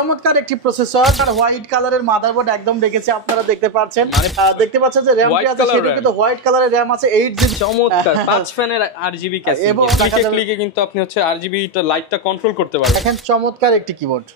চমৎকার একটি প্রসেসর আর হোয়াইট কালারের মাদারবোর্ড একদম রেখেছে, আপনারা দেখতে পাচ্ছেন। দেখতে পাচ্ছেন যে র‍্যামটি আছে সেটা কিন্তু হোয়াইট কালারের র‍্যাম আছে 8GB। চমৎকার 5 ফ্যানের RGB ক্যাসিং এবং ক্লিকে কিন্তু আপনি হচ্ছে RGB টা লাইটটা কন্ট্রোল করতে পারবেন। দেখেন চমৎকার একটি কিবোর্ড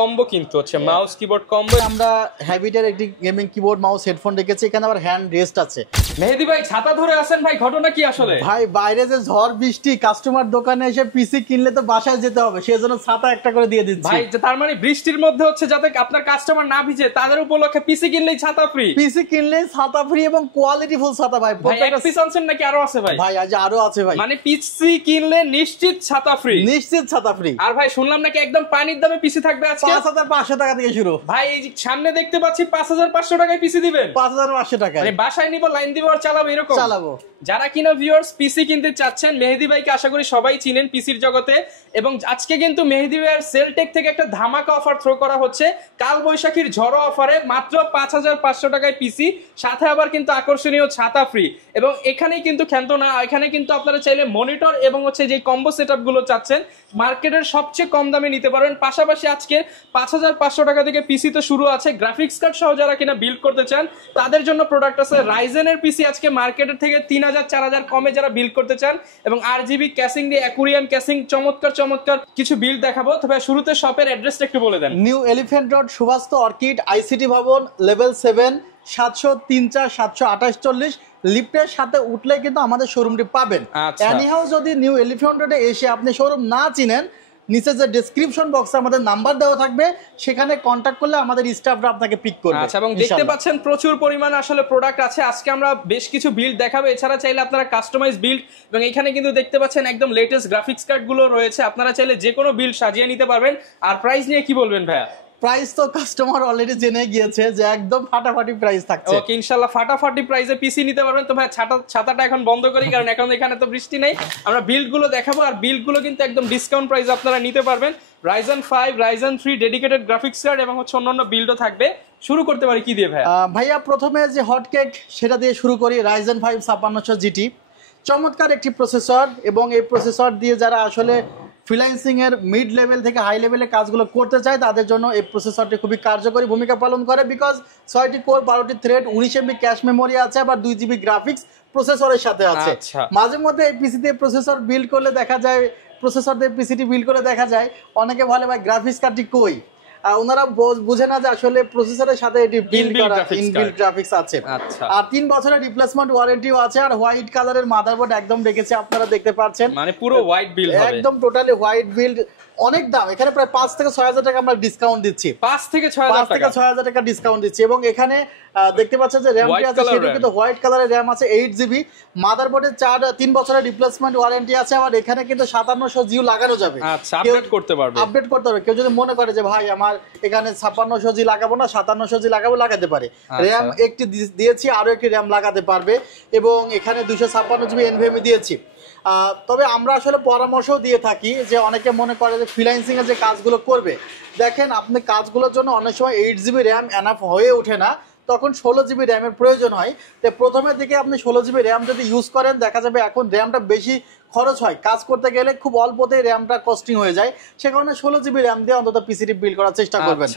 কম্বো কিন্তু হচ্ছে মাউস কিবোর্ড কম্বো। আমরা হ্যাবিটের একটি গেমিং কিবোর্ড মাউস হেডফোন রেখেছি, এখানে আবার হ্যান্ড রেস্ট আছে। মেহেদী ভাই ছাতা ধরে আছেন ভাই, ঘটনা কি আসলে? ভাই বাইরে যে ঝড় বৃষ্টি, কাস্টমার দোকানে এসে পিসি কিনলে তো বাসায় যেতে হবে, সেজন্য ছাতা একটা করে দিয়ে দিচ্ছি। ভাই তার মানে বৃষ্টির মধ্যে হচ্ছে যাতে আপনার কাস্টমার না ভিজে তাদের উপলক্ষে পিসি কিনলেই ছাতা ফ্রি। পিসি কিনলেই ছাতা ফ্রি এবং কোয়ালিটি ফুল ছাতা ভাই। এক পিস আনছেন নাকি আরো আছে ভাই? ভাই আজ আরো আছে ভাই। মানে পিসি কিনলে নিশ্চিত ছাতা ফ্রি। নিশ্চিত ছাতা ফ্রি। আর ভাই শুনলাম নাকি একদম পানির দামে পিসি থাকবে আজকে 5500 টাকা থেকে শুরু। ভাই এই সামনে দেখতে পাচ্ছি 5500 টাকায় পিসি দিবেন। 5500 টাকা মানে বাসায় নিব, লাইন দিব আর চালাবো এরকম চালাবো। যারা কিনা ভিউয়ার্স পিসি কিনতে চাচ্ছেন, মেহেদী ভাইকে আশা করি সবাই চিনেন পিসির জগতে। এবং আজকে কিন্তু মেহেদী ভাইয়ের সেলটেক থেকে একটা ধামাকা অফার থ্রো করা হচ্ছে, কাল বৈশাখীর ঝড়ো অফারে মাত্র 5500 টাকায় পিসি, সাথে আবার কিন্তু আকর্ষণীয় ছাতা ফ্রি। এবং এখানেই কিন্তু ক্ষান্ত না, এখানে কিন্তু আপনারা চাইলে মনিটর এবং হচ্ছে যে কম্বো সেটআপ গুলো চাচ্ছেন মার্কেটের সবচেয়ে কম দামে নিতে পারবেন। পাশাপাশি আজকে 5500 টাকা থেকে পিসি তো শুরু আছে। গ্রাফিক্স কার্ড সহ যারা কিনা বিল্ড করতে চান তাদের জন্য প্রোডাক্ট আছে। রাইজেনের পিসি আজকে মার্কেটের থেকে 3000-4000 কমে যারা বিল্ড করতে চান, এবং RGB ক্যাসিং দিয়ে অ্যাকুরিয়াম ক্যাসিং চমৎকার চমৎকার কিছু বিল্ড দেখাবো। তবে শুরুতে শপের অ্যাড্রেসটা একটু বলে দেন। New elephant road, Subhash orchid, ICT Bhaban, level 7, 703-728-40 লিফটের সাথে উঠলে কিন্তু আমাদের শোরুমটি পাবেন। এনিহাউ যদি নিউ এলিফ্যান্ট রোডে এসে আপনি শোরুম না চিনেন, নিচে যে ডেসক্রিপশন বক্সে আমাদের নাম্বার দেওয়া থাকবে, সেখানে কন্টাক্ট করলে আমাদের স্টাফরা আপনাকে পিক করবে। আচ্ছা, এবং দেখতে পাচ্ছেন প্রচুর পরিমাণ আসলে প্রোডাক্ট আছে। আজকে আমরা বেশ কিছু বিল্ড দেখাবো, এছাড়া চাইলে আপনারা কাস্টমাইজ বিল্ড, এবং এখানে কিন্তু দেখতে পাচ্ছেন একদম লেটেস্ট গ্রাফিক্স কার্ড গুলো রয়েছে, আপনারা চাইলে যে কোনো বিল্ড সাজিয়ে নিতে পারবেন। আর প্রাইস নিয়ে কি বলবেন ভাইয়া? প্রাইস তো কাস্টমার অলরেডি জেনে গিয়েছে যে একদম ফাটাফাটি প্রাইস থাকছে। ওকে, ইনশাআল্লাহ ফাটাফাটি প্রাইসে পিসি নিতে পারবেন। তো ভাই ছাতাটা এখন বন্ধ করি, কারণ এখন এখানে তো বৃষ্টি নেই। আমরা বিল্ড গুলো দেখাবো, আর বিল্ড গুলো কিন্তু একদম ডিসকাউন্ট প্রাইসে আপনারা নিতে পারবেন। Ryzen 5, Ryzen 3 dedicated graphics card এবং হচ্ছে অন্যান্য বিল্ডও থাকবে। শুরু করতে পারি কি দিয়ে ভাইয়া? ভাইয়া প্রথমে যে হট কেক সেটা দিয়ে শুরু করি। Ryzen 5 5600 GT চমৎকার একটি প্রসেসর, এবং এই প্রসেসর দিয়ে যারা আসলে ফ্রিল্যান্সিং এর মিড লেভেল থেকে হাই লেভেলের কাজগুলো করতে চায় তাদের জন্য এই প্রসেসরটি খুবই কার্যকরী ভূমিকা পালন করে। বিকজ 6টি কোর, 12টি থ্রেড, 19 MB ক্যাশ মেমোরি আছে, আবার 2 GB গ্রাফিক্স প্রসেসরের সাথে আছে। মাঝে মধ্যে এই পিসি দিয়ে প্রসেসর বিল্ড করলে দেখা যায়, প্রসেসর দিয়ে পিসিটি বিল্ড করে দেখা যায় অনেকে বলে ভাই গ্রাফিক্স কার্ডটি কই, ওনারা বুঝে না যে আসলে প্রসেসরের সাথে এটি বিল্ড করা ইনবিল্ট গ্রাফিক্স আছে। আর 3 বছরের রিপ্লেসমেন্ট ওয়ারেন্টিও আছে। আর হোয়াইট কালারের মাদারবোর্ড একদম রেখেছে, আপনারা দেখতে পাচ্ছেন। মানে পুরো হোয়াইট বিল্ড হবে, একদম টোটালি হোয়াইট বিল্ড। অনেক দাম, এখানে প্রায় 5 থেকে 6000 টাকা আমরা ডিসকাউন্ট দিচ্ছি। 5 থেকে 6000 টাকা ডিসকাউন্ট দিচ্ছি। এবং এখানে দেখতে পাচ্ছেন যে র‍্যামটি আছে সেটা কিন্তু হোয়াইট কালারের র‍্যাম আছে 8GB। মাদারবোর্ডের 3 বছরের রিপ্লেসমেন্ট ওয়ারেন্টি আছে। আর এখানে কিন্তু 5700 জিও লাগানো যাবে। আচ্ছা, আপডেট করতে পারবে, আপডেট করতে হবে। কেউ যদি মনে করে যে ভাই আমার এখানে 5600 জি লাগাবো না, 5700 জি লাগাবো, লাগাতে পারে। র‍্যাম একটি দিয়েছি, আরো একটি র‍্যাম লাগাতে পারবে। এবং এখানে 256 জিবি NVMe দিয়েছি। তবে আমরা আসলে পরামর্শও দিয়ে থাকি যে অনেকে মনে করে যে ফ্রিল্যান্সিং এর যে কাজগুলো করবে, দেখেন আপনি কাজগুলোর জন্য অনেক সময় 8GB র‍্যাম এনাফ হয়ে ওঠে না, তখন 16GB র‍্যামের প্রয়োজন হয়। তো প্রথমের দিকে আপনি 16GB র‍্যাম যদি ইউজ করেন, দেখা যাবে এখন র‍্যামটা বেশি খরচ হয়, কাজ করতে গেলে খুব অল্পতেই র‍্যামটা কস্টিং হয়ে যায়। সে কারণে 16GB র‍্যাম দিয়ে অন্তত পিসিটি বিল্ড করার চেষ্টা করবেন।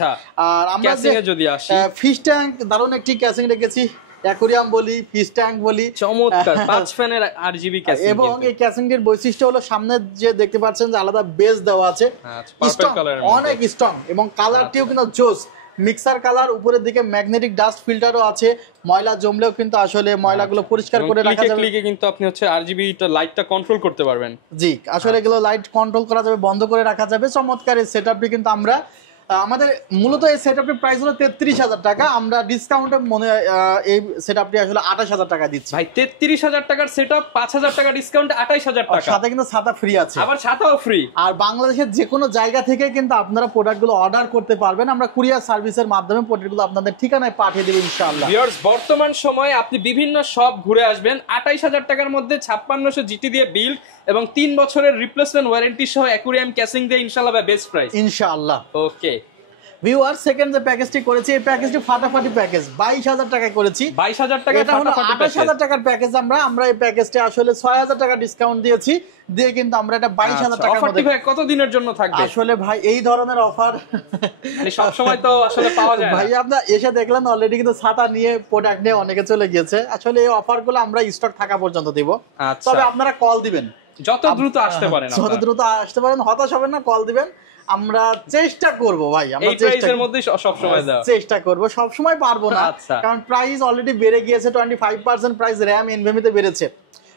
আর আমরা যদি আসি, ফিশ ট্যাঙ্ক দারুণ একটি ক্যাসিং রেখেছি, অ্যাকুরিয়াম বলি, ফিশ ট্যাঙ্ক বলি, চমৎকার 5 ফ্যানের RGB ক্যাসিং। এবং এই ক্যাসিংটির বৈশিষ্ট্য হলো সামনে যে দেখতে পাচ্ছেন যে আলাদা বেস দেওয়া আছে, অনেক স্ট্রং, এবং কালারটিও কিন্তু জোস মিক্সার কালার। উপরের দিকে ম্যাগনেটিক ডাস্ট ফিল্টারও আছে, ময়লা জমলেও কিন্তু আসলে ময়লাগুলো পরিষ্কার করে রাখা যাবে। ক্লিকে কিন্তু আপনি হচ্ছে RGB টা লাইটটা কন্ট্রোল করতে পারবেন। জি, আসলে এগুলো লাইট কন্ট্রোল করা যাবে, বন্ধ করে রাখা যাবে। চমৎকার এই সেটআপটি কিন্তু আমরা আমাদের মূলত এই সেটআপটির প্রাইস হলো 33000 টাকা। আমরা ডিসকাউন্টে এই সেটআপটি আসলে 28000 টাকা দিচ্ছি। ভাই 33000 টাকার সেটআপ 5000 টাকা ডিসকাউন্টে 28000 টাকা, সাথে কিন্তু ছাতা ফ্রি আছে। আবার ছাতাও ফ্রি। আর বাংলাদেশের যে কোনো জায়গা থেকে কিন্তু আপনারা প্রোডাক্টগুলো অর্ডার করতে পারবেন। আমরা কুরিয়ার সার্ভিসের মাধ্যমে প্রোডাক্টগুলো আপনাদের ঠিকানায় পাঠিয়ে দেব ইনশাআল্লাহ। ভিউয়ার্স, বর্তমান সময়ে আপনি বিভিন্ন শপ ঘুরে আসবেন, 28000 টাকার মধ্যে 5600 GT দিয়ে বিল্ড এবং 3 বছরের রিপ্লেসমেন্ট ওয়ারেন্টি সহ অ্যাকুরিয়াম ক্যাসিং দিয়ে ইনশাআল্লাহ বেস্ট প্রাইস ইনশাআল্লাহ। ওকে, ভিউয়ার সেকেন্ড যে প্যাকেজটি করেছি, এই প্যাকেজটি ফাটাফাটি প্যাকেজ, 22,000 টাকায় করেছি। 22,000 টাকা, এটা হলো 28,000 টাকার প্যাকেজ। আমরা এই প্যাকেজটা আসলে 6,000 টাকা ডিসকাউন্ট দিয়েছি, দিয়ে কিন্তু আমরা এটা 22,000 টাকার মধ্যে। ভাই কত দিনের জন্য থাকবে আসলে ভাই এই ধরনের অফার মানে সব সময় তো আসলে পাওয়া যায় না ভাই। আপনারা এসে দেখলেন অলরেডি কিন্তু ছাতা নিয়ে প্রোডাক্ট নিয়ে অনেকে চলে গিয়েছে। আসলে এই অফারগুলো আমরা স্টক থাকা পর্যন্ত দেব, তবে আপনারা কল দিবেন, যত দ্রুত আসতে পারেন, যত দ্রুত আসতে পারেন, হতাশ হবেন না, কল দিবেন। আমরা চেষ্টা করব ভাই, আমরা চেষ্টা করব, সব সময় পারবো না, কারণ প্রাইস অলরেডি বেড়ে গিয়েছে, 25% প্রাইস র‍্যাম এনভিএমই তে বেড়েছে।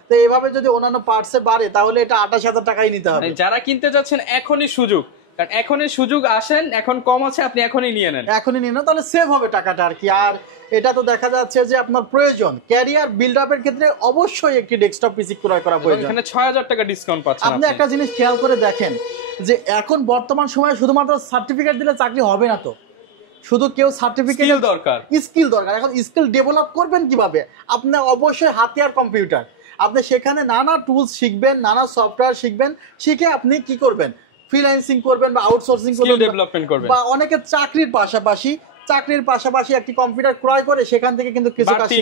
তো এইভাবে যদি অন্যান্য পার্টসে বাড়ে তাহলে এটা 28,000 টাকাই নিতে হবে। যারা কিনতে যাচ্ছেন এখনই সুযোগ, কারণ এখনই সুযোগ, আসেন, এখন কম আছে, আপনি এখনই নিয়ে নেন, তাহলে সেভ হবে টাকাটা আর কি। আর এটা তো দেখা যাচ্ছে যে আপনার প্রয়োজন ক্যারিয়ার বিল্ড আপের ক্ষেত্রে অবশ্যই একটি ডেস্কটপ পিসি ক্রয় করা প্রয়োজন। এখানে 6,000 টাকা ডিসকাউন্ট পাচ্ছেন। আপনি একটা জিনিস খেয়াল করে দেখেন যে এখন বর্তমান সময়ে শুধুমাত্র সার্টিফিকেট দিলে চাকরি হবে না, তো শুধু কেউ সার্টিফিকেট দরকার, স্কিল দরকার। এখন স্কিল ডেভেলপ করবেন কিভাবে? আপনি অবশ্যই হাতিয়ার কম্পিউটার, আপনি সেখানে নানা টুলস শিখবেন, নানা সফটওয়্যার শিখবেন, শিখে আপনি কি করবেন? ফ্রিল্যান্সিং করবেন বা আউটসোর্সিং করবেন, ডেভেলপমেন্ট করবেন, বা অনেকে চাকরির পাশাপাশি একটি কম্পিউটার ক্রয় করে সেখান থেকে কিন্তু কিছু বাড়তি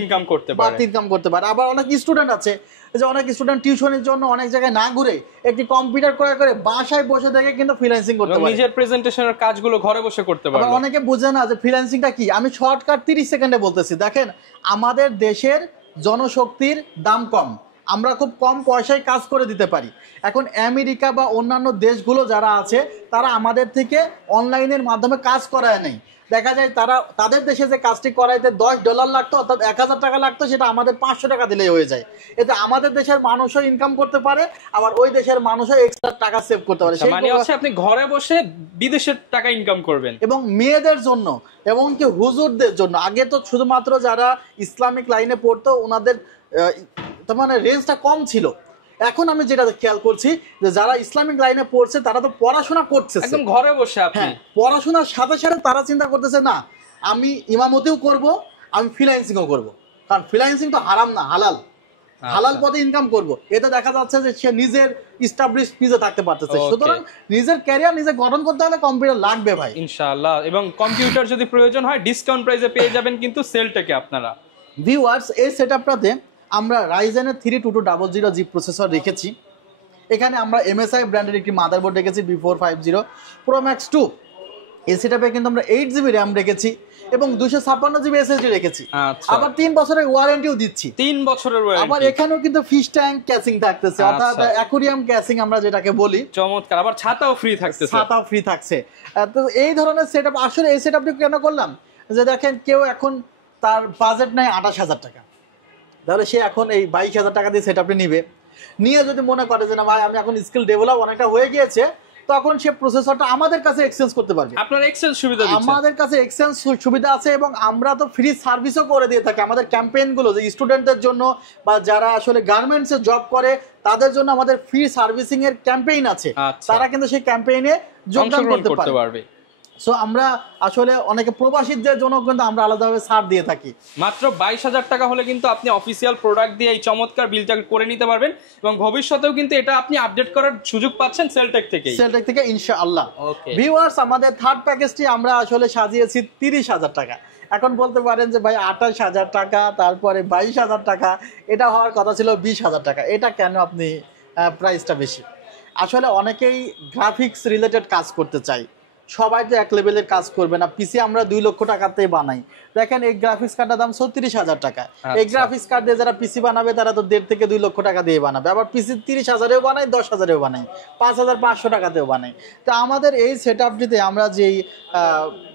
ইনকাম করতে পারে। আবার অনেক স্টুডেন্ট আছে যে অনেক স্টুডেন্ট টিউশনের জন্য অনেক জায়গায় না ঘুরে একটি কম্পিউটার ক্রয় করে বাসায় বসে থেকে কিন্তু ফ্রিল্যান্সিং করতে পারে, নিজের প্রেজেন্টেশনের কাজগুলো ঘরে বসে করতে পারে। আবার অনেকে বুঝে না যে ফ্রিল্যান্সিংটা কি। আমি শর্টকাট 30 সেকেন্ডে বলতেছি। দেখেন, আমাদের দেশের জনশক্তির দাম কম, আমরা খুব কম পয়সায় কাজ করে দিতে পারি। এখন আমেরিকা বা অন্যান্য দেশগুলো যারা আছে তারা আমাদের থেকে অনলাইনের মাধ্যমে কাজ করায় নেই। দেখা যায় তারা তাদের দেশে যে কাজটি করাইতে $10 লাগতো, অর্থাৎ 1,000 টাকা লাগতো, সেটা আমাদের 500 টাকা দিলেই হয়ে যায়। এতে আমাদের দেশের মানুষও ইনকাম করতে পারে, আবার ওই দেশের মানুষও এক্সট্রা টাকা সেভ করতে পারে। মানে হচ্ছে আপনি ঘরে বসে বিদেশের টাকা ইনকাম করবেন। এবং মেয়েদের জন্য এবং কি হুজুরদের জন্য, আগে তো শুধুমাত্র যারা ইসলামিক লাইনে পড়তো ওনাদের মানে রেঞ্জটা কম ছিল। এখন আমি যেটা খেয়াল করছি যে যারা ইসলামিক লাইনে পড়ছে তারা তো পড়াশোনা করছে একদম ঘরে বসে, আপনি পড়াশোনার সাথে সাথে তারা চিন্তা করতেছে না আমি ইমামতিও করব, আমি ফ্রিল্যান্সিংও করব, কারণ ফ্রিল্যান্সিং তো হারাম না, হালাল পথে ইনকাম করব। এতে দেখা যাচ্ছে যে সে নিজের এস্টাবলিশ নিজে থাকতে পারতেছে। সুতরাং নিজের ক্যারিয়ার নিজে গঠন করতে হলে কম্পিউটার লাগবে ভাই, ইনশাআল্লাহ। এবং কম্পিউটার যদি প্রয়োজন হয় ডিসকাউন্ট প্রাইসে পেয়ে যাবেন কিন্তু সেলটেকে আপনারা। ভিউয়ার্স, এই সেটআপটাতে আমরা রাইজেনের 3200G প্রসেসর রেখেছি। এখানে আমরা MSI ব্র্যান্ডের একটি মাদারবোর্ড রেখেছি B450 Pro Max 2। এই সেটআপে কিন্তু আমরা 8GB RAM রেখেছি এবং 256GB SSD রেখেছি। আবার 3 বছরের ওয়ারেন্টিও দিচ্ছি। 3 বছরের ওয়ারেন্টি। আবার এখানেও কিন্তু ফিশ ট্যাঙ্ক ক্যাচিং থাকতেছে, অর্থাৎ অ্যাকোয়ারিয়াম ক্যাচিং আমরা যেটাকে বলি। চমৎকার। আবার ছাতাও ফ্রি থাকছে। তো এই ধরনের সেটআপ, আসলে এই সেটআপটি কেন করলাম যে দেখেন কেউ এখন তার বাজেট নাই 28,000 টাকা, তাহলে সে এখন এই 22,000 টাকা দিয়ে সেটআপটি নিয়ে যদি মনে করে যে না ভাই আমি এখন স্কিল ডেভেলপ অনেকটা হয়ে গিয়েছে, তখন সে প্রসেসরটা আমাদের কাছে এক্সচেঞ্জ করতে পারবে। আপনার এক্সচেঞ্জ সুবিধা দিচ্ছেন? আমাদের কাছে এক্সচেঞ্জ সুবিধা আছে এবং আমরা তো ফ্রি সার্ভিসও করে দিয়ে থাকি। আমাদের ক্যাম্পেইনগুলো যে স্টুডেন্টদের জন্য বা যারা আসলে গার্মেন্টসে জব করে তাদের জন্য আমাদের ফ্রি সার্ভিসিং এর ক্যাম্পেইন আছে, তারা কিন্তু সেই ক্যাম্পেইনে যোগদান করতে পারবে। সো আমরা আসলে অনেকে প্রবাসীদের জন্য কিন্তু আমরা আলাদাভাবে ছাড় দিয়ে থাকি। মাত্র 22,000 টাকা হলে কিন্তু আপনি অফিসিয়াল প্রোডাক্ট দিয়ে এই চমৎকার বিলটা করে নিতে পারবেন এবং ভবিষ্যতেও কিন্তু এটা আপনি আপডেট করার সুযোগ পাচ্ছেন সেলটেক থেকে ইনশাআল্লাহ। ভিউয়ার্স, আমাদের থার্ড প্যাকেজটি আমরা আসলে সাজিয়েছি 30,000 টাকা। এখন বলতে পারেন যে ভাই 28,000 টাকা, তারপরে 22,000 টাকা, এটা হওয়ার কথা ছিল 20,000 টাকা, এটা কেন আপনি প্রাইসটা বেশি? আসলে অনেকেই গ্রাফিক্স রিলেটেড কাজ করতে চাই, সবাই তো এক লেভেলের কাজ করবে না। পিসি আমরা 2 লক্ষ টাকাতেই বানাই। দেখেন এই গ্রাফিক্স কার্ডের দাম 36,000 টাকা। এই গ্রাফিক্স কার্ড দিয়ে যারা পিসি বানাবে তারা তো 1.5 থেকে 2 লক্ষ টাকা দিয়ে বানাবে। আবার পিসি 30,000এও বানাই, 10,000এও বানাই, 5,500 টাকাতেও বানাই। তো আমাদের এই সেটআপটিতে আমরা যেই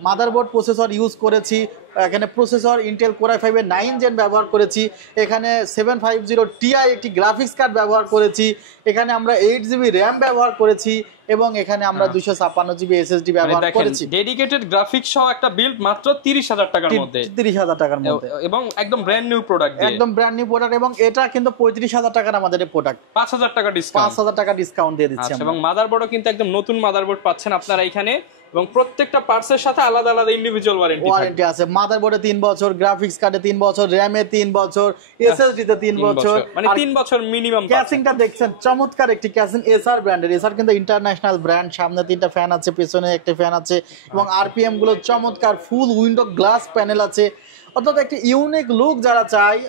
মাদারবোর্ড প্রসেসর ইউজ করেছি, এখানে প্রসেসর ইন্টেল কোর i5 এর 9 জেন ব্যবহার করেছি, এখানে 750 Ti একটি গ্রাফিক্স কার্ড ব্যবহার করেছি, এখানে আমরা 8GB RAM ব্যবহার করেছি এবং এখানে আমরা 256GB SSD ব্যবহার করেছি। ডেডিকেটেড গ্রাফিক্স সহ একটা বিল্ড মাত্র 30,000 টাকার মধ্যে, 30,000 টাকার মধ্যে এবং একদম ব্র্যান্ড নিউ প্রোডাক্ট, এবং এটা কিন্তু 35,000 টাকার আমাদের এই প্রোডাক্ট, 5,000 টাকা ডিসকাউন্ট, 5,000 টাকা ডিসকাউন্ট দিয়ে দিচ্ছি। এবং মাদারবোর্ডও কিন্তু একদম নতুন মাদারবোর্ড পাচ্ছেন আপনারা এখানে এবং প্রত্যেকটা পার্টসের সাথে আলাদা আলাদা ইন্ডিভিজুয়াল ওয়ারেন্টি আছে। মাদারবোর্ডে 3 বছর, গ্রাফিক্স কার্ডে 3 বছর, র‍্যামে 3 বছর, এসএসডি তে 3 বছর, মানে 3 বছর মিনিমাম। ক্যাসিংটা দেখছেন চমৎকার একটি ক্যাসিং, এসআর ব্র্যান্ডের। এসআর কিন্তু ইন্টারন্যাশনাল ব্র্যান্ড। সামনে 3টা ফ্যান আছে, পেছনে একটা ফ্যান আছে এবং আরপিএম গুলো চমৎকার। ফুল উইন্ডো গ্লাস প্যানেল আছে, অর্থাৎ একটা ইউনিক লুক যারা চায়,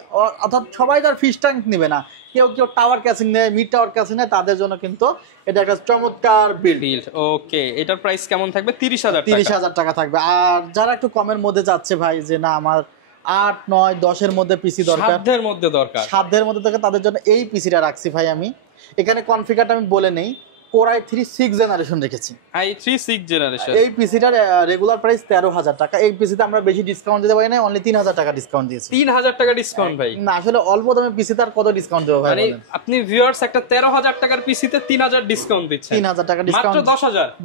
অর্থাৎ সবাই তার ফিশ ট্যাঙ্ক নেবে না, কেউ কেউ টাওয়ার ক্যাসিং নেয়, মিড টাওয়ার ক্যাসিং নেয়, তাদের জন্য কিন্তু এটা একটা চমৎকার বিল্ড। ওকে, এটার প্রাইস কেমন থাকবে? 30,000 টাকা থাকবে। আর যারা একটু কমের মধ্যে যাচ্ছে ভাই, যে না আমার 8, 9, 10 এর মধ্যে পিসি দরকার, সাধ্যের মধ্যে দরকার, তাদের জন্য এই পিসিটা রাখছি ভাই আমি। এখানে কনফিগারটা আমি বলে নেই, Core i3 6th জেনারেশন রেখেছি। i3 6th generation. এই পিসিটার রেগুলার প্রাইস 13,000 টাকা। এই পিসিতে আমরা বেশি ডিসকাউন্ট দিতে পারি না, অনলি 3,000 টাকা ডিসকাউন্ট দিয়েছি। 3,000 টাকা ডিসকাউন্ট ভাই? না, আসলে অল্প দামে পিসিতে আর কত ডিসকাউন্ট দেবো ভাই? মানে আপনি ভিউয়ার্স একটা 13,000 টাকার পিসিতে 3,000 ডিসকাউন্ট দিচ্ছেন। 3,000 টাকা ডিসকাউন্ট, মাত্র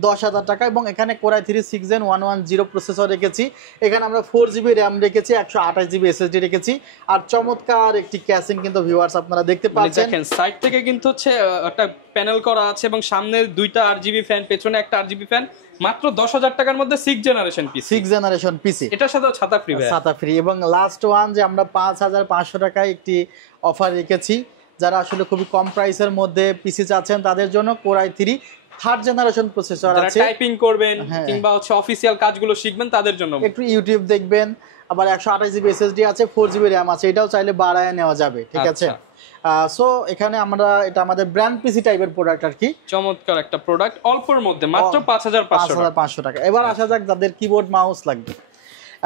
10,000 টাকা। এবং এখানে Core i3 6th Gen 110 processor রেখেছি। এখানে আমরা 4GB র‍্যাম রেখেছি, 128GB এসএসডি রেখেছি। আর চমৎকার একটি ক্যাসিং কিন্তু ভিউয়ার্স আপনারা দেখতে পাচ্ছেন। দেখেন সাইড থেকে কিন্তু হচ্ছে একটা প্যানেল করা আছে এবং সামনে 2টা আরজিবি ফ্যান, পেছনে একটা আরজিবি ফ্যান। মাত্র 10,000 টাকার মধ্যে 6th জেনারেশন পিসি। এটার সাথে ছাতা ফ্রি ভাই, ছাতা ফ্রি। এবং লাস্ট ওয়ান যে আমরা 5,500 টাকায় একটি অফার রেখেছি, যারা আসলে খুবই কম প্রাইসের মধ্যে পিসি চাচ্ছেন তাদের জন্য Core i3 3rd generation processor আছে। টাইপিং করবেন কিংবা হচ্ছে অফিসিয়াল কাজগুলো শিখবেন তাদের জন্য, একটু ইউটিউব দেখবেন। আবার 128GB এসএসডি আছে, 4GB র‍্যাম আছে, এটাও চাইলে বাড়ায় নেওয়া যাবে, ঠিক আছে। সো এখানে আমরা, এটা আমাদের ব্র্যান্ড পিসি টাইপের প্রোডাক্ট আর কি। চমৎকার একটা প্রোডাক্ট, অল্পের মধ্যে মাত্র 5,500 টাকা। এবার আসা যাক যাদের কিবোর্ড মাউস লাগবে।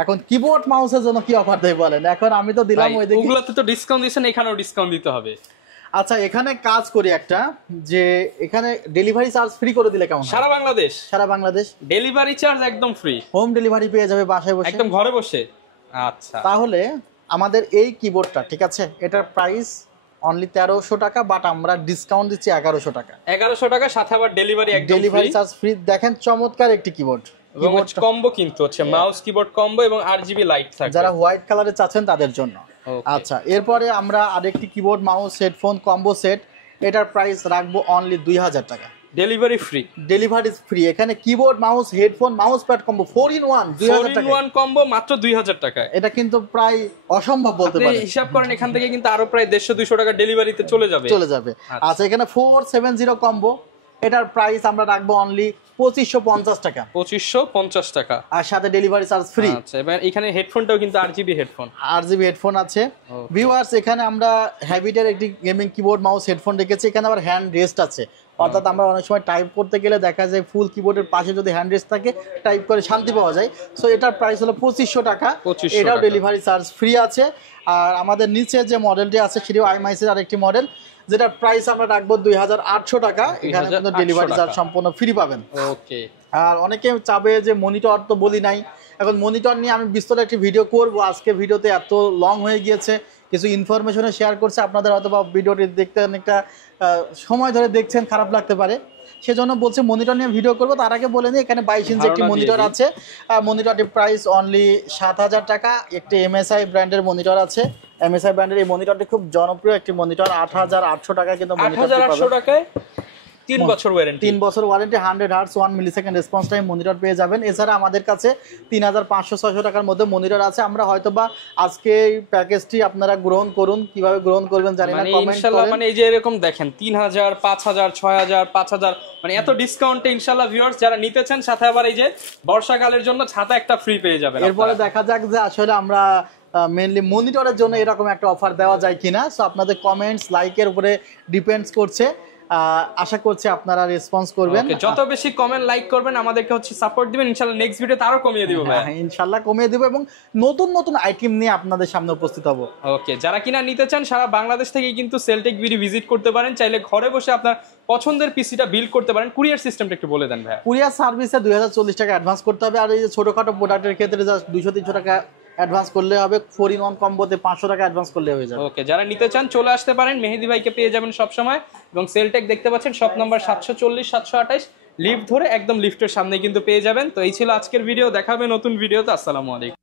এখন কিবোর্ড মাউসের জন্য কি অফার দেয় বলেন? এখন আমি তো দিলাম ওই দিকে, ওগুলোতে তো ডিসকাউন্ট দিয়েছেন, এখানেও ডিসকাউন্ট দিতে হবে। আচ্ছা, এখানে কাজ করি একটা, যে এখানে ডেলিভারি চার্জ ফ্রি করে দিলে কেমন? সারা বাংলাদেশ ডেলিভারি চার্জ একদম ফ্রি, হোম ডেলিভারি পেয়ে যাবে বাসায় বসে, একদম ঘরে বসে। আচ্ছা, তাহলে আমাদের এই কিবোর্ডটা, ঠিক আছে, এটার প্রাইস অনলি 1300 টাকা, বাট আমরা ডিসকাউন্ট দিচ্ছি 1100 টাকা। 1100 টাকা, সাথে আবার ডেলিভারি চার্জ ফ্রি। দেখেন চমৎকার একটি কিবোর্ড, কম্বো কিন্তু হচ্ছে মাউস কিবোর্ড কম্বো এবং আরজিবি লাইট থাকবে, যারা হোয়াইট কালারে চাচ্ছেন তাদের জন্য। আচ্ছা, এরপরে আমরা আরেকটি keyboard mouse headphone combo set, এটার প্রাইস রাখবো অনলি 2,000 টাকা। Delivery free. এখানে keyboard mouse headphone mouse pad combo 4-in-1 2000 টাকা, কম্বো মাত্র 2,000 টাকা। এটা কিন্তু প্রায় অসম্ভব বলতে পারেন। হিসাব করেন এখান থেকে কিন্তু আরো প্রায় 150-200 টাকা ডেলিভারিতে চলে যাবে। আচ্ছা, এখানে 470 কম্বো, এটার প্রাইস আমরা রাখবো অনলি 2550 টাকা। 2550 টাকা, আর সাথে ডেলিভারি চার্জ ফ্রি। আচ্ছা, এবার এখানে হেডফোনটাও কিন্তু আরজিবি হেডফোন আছে। ভিউয়ার্স, এখানে আমরা হ্যাবিটের একটি গেমিং কিবোর্ড মাউস হেডফোন রেখেছি। এখানে আবার হ্যান্ড রেস্ট আছে, অর্থাৎ আমরা অনেক সময় টাইপ করতে গেলে দেখা যায় ফুল কিবোর্ডের পাশে যদি হ্যান্ড রেস্ট থাকে, টাইপ করে শান্তি পাওয়া যায়। সো এটার প্রাইস হলো 2500 টাকা, এটাও ডেলিভারি চার্জ ফ্রি আছে। আর আমাদের নিচে যে মডেলটি আছে সেটিও আইমাইসের আরেকটি মডেল, যেটার প্রাইস আমরা রাখবো 2,800 টাকা। এখানে কিন্তু ডেলিভারি চার্জ সম্পূর্ণ ফ্রি পাবেন। ওকে। আর অনেকে চাবে যে মনিটর তো বলি নাই, এখন মনিটর নিয়ে আমি বিস্তারিত একটি ভিডিও করব। আজকে ভিডিওতে এত লং হয়ে গিয়েছে, কিছু ইনফরমেশনে শেয়ার করছে, আপনাদের হয়তো বা ভিডিওটি দেখতে অনেকটা সময় ধরে দেখছেন, খারাপ লাগতে পারে, সেজন্য বলছে মনিটর নিয়ে ভিডিও করবো। তার আগে বলে নিই, এখানে 22 ইঞ্চি একটি মনিটর আছে। মনিটরটির প্রাইস অনলি 7,000 টাকা। একটি MSI ব্র্যান্ডের মনিটর আছে। MSI ব্র্যান্ডের এই মনিটরটি খুব জনপ্রিয় একটি মনিটর। 8,800 টাকায় কিন্তু 8,800 টাকায় 3 বছর warranty, 100 Hz 1 millisecond response time monitor পেয়ে যাবেন। এছাড়া আমাদের কাছে 3,500-600 টাকার মধ্যে মনিটর আছে। আমরা হয়তোবা আজকে এই প্যাকেজটি আপনারা গ্রহণ করুন, কিভাবে গ্রহণ করবেন জানি না, কমেন্ট ইনশাআল্লাহ। মানে এই যে এরকম দেখেন 3,000, 5,000, 6,000, 5,000, মানে এত ডিসকাউন্টে ইনশাআল্লাহ ভিউয়ার্স যারা নিতে চান, সাথে আবার এই যে বর্ষাকালের জন্য ছাতা একটা ফ্রি পেয়ে যাবেন। এরপরে দেখা যাক যে আসলে আমরা মেইনলি মনিটরের জন্য এরকম একটা অফার দেওয়া যায় কিনা। সো আপনাদের কমেন্টস, লাইকের উপরে ডিপেন্ডস করছে। আশা করছি আপনারা রেসপন্স করবেন। যত বেশি কমেন্ট লাইক করবেন আমাদেরকে হচ্ছে সাপোর্ট দিবেন, ইনশাআল্লাহ নেক্সট ভিডিওতে আরো কমিয়ে দিব ভাই। হ্যাঁ, ইনশাআল্লাহ কমিয়ে দিব এবং নতুন নতুন আইটেম নিয়ে আপনাদের সামনে উপস্থিত হব। ওকে, যারা কিনা নিতে চান সারা বাংলাদেশ থেকে কিন্তু সেলটেক বিডি ভিজিট করতে পারেন। চাইলে ঘরে বসে আপনার পছন্দের পিসিটা বিল্ড করতে পারেন। কুরিয়ার সিস্টেমটা একটু বলে দেন ভাই। কুরিয়ার সার্ভিসে 2,040 টাকা অ্যাডভান্স করতে হবে। আর এই যে ছোটখাটো প্রোডাক্টের ক্ষেত্রে জাস্ট 200-300 টাকা অ্যাডভান্স করলে হবে। 4-in-1 কম্বোতে 500 টাকা অ্যাডভান্স করলে হয়ে যাবে। ওকে, যারা নিতে চান চলে আসতে পারেন। মেহেদী ভাইকে পেয়ে যাবেন সব সময়। এবং সেলটেক দেখতে পাচ্ছেন শপ নাম্বার 740-728, লিফট ধরে একদম লিফটের সামনে কিন্তু পেয়ে যাবেন। তো এই ছিল আজকের ভিডিও, দেখা হবে নতুন ভিডিওতে। আসসালামু আলাইকুম।